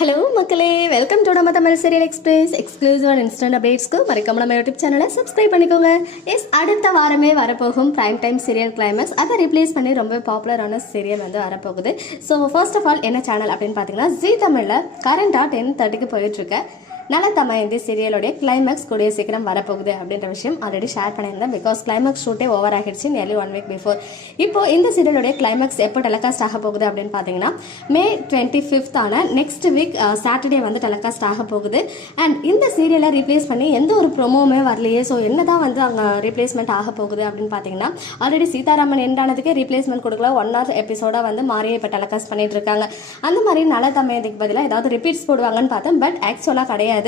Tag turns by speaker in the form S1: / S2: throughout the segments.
S1: Hello மக்களே. Welcome to நம்ம Tamil serial express exclusive and instant அப்டேட்ஸ்க்கு மறக்காம நம்ம யூடியூப் சேனலை சப்ஸ்கிரைப் பண்ணிக்கோங்க. எஸ் அடுத்த வாரமே வரப்போகும் ப்ரைம் டைம் சீரியல் கிளைமேக்ஸ் அதை ரிப்ளேஸ் பண்ணி ரொம்ப பாப்புலரான சீரியல் வந்து வரப்போகுது. ஸோ ஃபர்ஸ்ட் ஆஃப் ஆல் என்ன சேனல் அப்படின்னு பார்த்தீங்கன்னா ஜி தமிழில் கரண்டாக டென் தேர்ட்டிக்கு போயிட்டுருக்கேன் நலத்தம்மா இந்த சீரியலுடைய கிளைமேக்ஸ் கூடிய சீக்கிரம் வரப்போகுது அப்படின்ற விஷயம் ஆல்ரெடி ஷேர் பண்ணியிருந்தேன். பிகாஸ் கிளைமேக்ஸ் ஷூட்டே ஓவர் ஆகிடுச்சு நியர்லி ஒன் வீக் பிஃபோர் இப்போ இந்த சீரியலுடைய கிளைமேக்ஸ் எப்போ டெலகாஸ்ட் ஆக போகுது அப்படின்னு பார்த்தீங்கன்னா மே டுவெண்ட்டி ஃபிஃப்த் ஆன நெக்ஸ்ட் வீக் சாட்டர்டே வந்து டெலகாஸ்ட் ஆக போகுது. அண்ட் இந்த சீரியலை ரீப்ளேஸ் பண்ணி எந்த ஒரு ப்ரொமோவுமே வரலையே. ஸோ என்னதான் வந்து அங்கே ரீப்ளேஸ்மெண்ட் ஆக போகுது அப்படின்னு பார்த்தீங்கன்னா ஆல்ரெடி சீதாராமன் எண்டானதுக்கே ரீப்ளேஸ்மெண்ட் கொடுக்கல. ஒன் ஆர் எபிசோடாக வந்து மாறியே இப்போ டெலகாஸ்ட் பண்ணிட்டு இருக்காங்க. அந்த மாதிரி நல்ல தமையதுக்கு பதிலாக ஏதாவது ரிப்பீட்ஸ் போடுவாங்கன்னு பார்த்தேன். பட் ஆக்சுவலாக கிடையாது.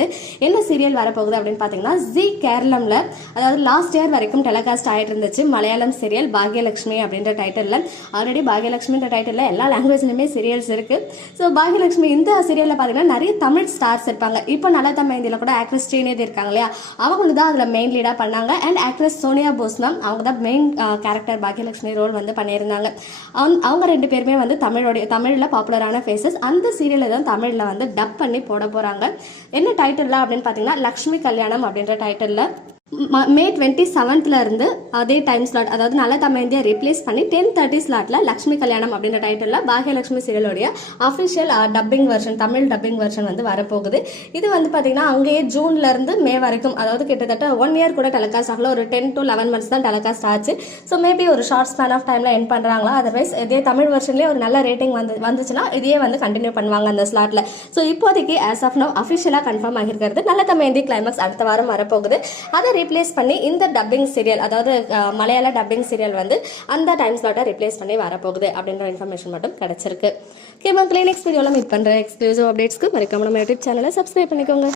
S1: என்ன சீரியல் வரப்போகுது அப்படின்னு பார்த்தீங்கன்னா ஜி கேரளம்ல அதாவது லாஸ்ட் இயர் வரைக்கும் டெலகாஸ்ட் ஆகிட்டு இருந்துச்சு மலையாளம் சீரியல் பாக்யலட்சுமி அப்படின்ற டைட்டிலில் ஆல்ரெடி பாக்யலட்சுமின்ற டைட்டிலில் எல்லா லாங்குவேஜ்லையுமே சீரியல்ஸ் இருக்கு. ஸோ பாக்யலட்சுமி இந்த சீரியலில் பார்த்தீங்கன்னா நிறைய தமிழ் ஸ்டார்ஸ் இருப்பாங்க. இப்போ நல்ல தமிழ்ல கூட ஆக்ட்ரஸ் ஸ்ரீநிதி இருக்காங்க இல்லையா? அவங்களுக்கு தான் அதில் மெயின் லீடாக பண்ணாங்க. And actress Sonia Bose ma'am அவங்க தான் மெயின் கேரக்டர் பாக்யலட்சுமி ரோல் வந்து பண்ணியிருந்தாங்க. அவங்க அவங்க ரெண்டு பேருமே வந்து தமிழோடைய தமிழில் பாப்புலரான ஃபேஸஸ் அந்த சீரியலை தான் தமிழில் வந்து டப் பண்ணி போட போகிறாங்க என்ன டைட்டில் அப்படின்னு பார்த்தீங்கன்னா லக்ஷ்மி கல்யாணம் அப்படின்ற டைட்டிலில் மே டுவெண்ட்டி செவன்த்ல இருந்து அதே டைம் ஸ்லாட் அதாவது நல்ல தமிழ்ந்தியை ரீப்ளேஸ் பண்ணி டென் தேர்ட்டி ஸ்லாட்ல லக்ஷ்மி கல்யாணம் அப்படின்ற title Bhagyalakshmi சீரியலுடைய official dubbing version Tamil dubbing version வந்து வரப்போகுது. இது வந்து பார்த்தீங்கன்னா அங்கேயே ஜூன்ல இருந்து மே வரைக்கும் அதாவது கிட்டத்தட்ட ஒன் இயர் கூட டெலிகாஸ்ட் ஆகல. ஒரு டென் டு லெவன் மந்த்ஸ் தான் டெலிகாஸ்ட் ஆச்சு. ஸோ மேபி ஒரு ஷார்ட் ஸ்பேன் ஆஃப் டைம்ல என் பண்ணுறாங்களோ அதர்வைஸ் இதே தமிழ் வெர்ஷன்லேயே ஒரு நல்ல ரேட்டிங் வந்து வந்துச்சுன்னா இதையே வந்து கண்டினியூ பண்ணுவாங்க அந்த ஸ்லாட்ல ஸோ இப்போதைக்கு ஆஸ் ஆஃப் நோ அஃபிஷியலாக கன்ஃபார்ம் ஆகிருக்கிறது நல்ல தமிழ்ந்தி கிளைமேக்ஸ் அடுத்த வாரம் வரப்போகுது. அதை ரீப்ளேஸ் பண்ணி இந்த டப்பிங் சீரியல் அதாவது மலையாள டப்பிங் சீரியல் வந்து அந்த டைம் ஸ்லாட்டை ரிப்ளேஸ் பண்ணி வரப்போகுது அப்படின்ற இன்ஃபர்மேஷன் மட்டும் கிடைச்சிருக்கு. ஓகே மக்களே நெக்ஸ்ட் வீடியோவில் மீட் பண்ணுற எக்ஸ்க்ளூசிவ் அப்டேட்ஸ்க்கு மறக்காம நம்ம யூடியூப் சேனலை சப்ஸ்கிரைப் பண்ணிக்கோங்க.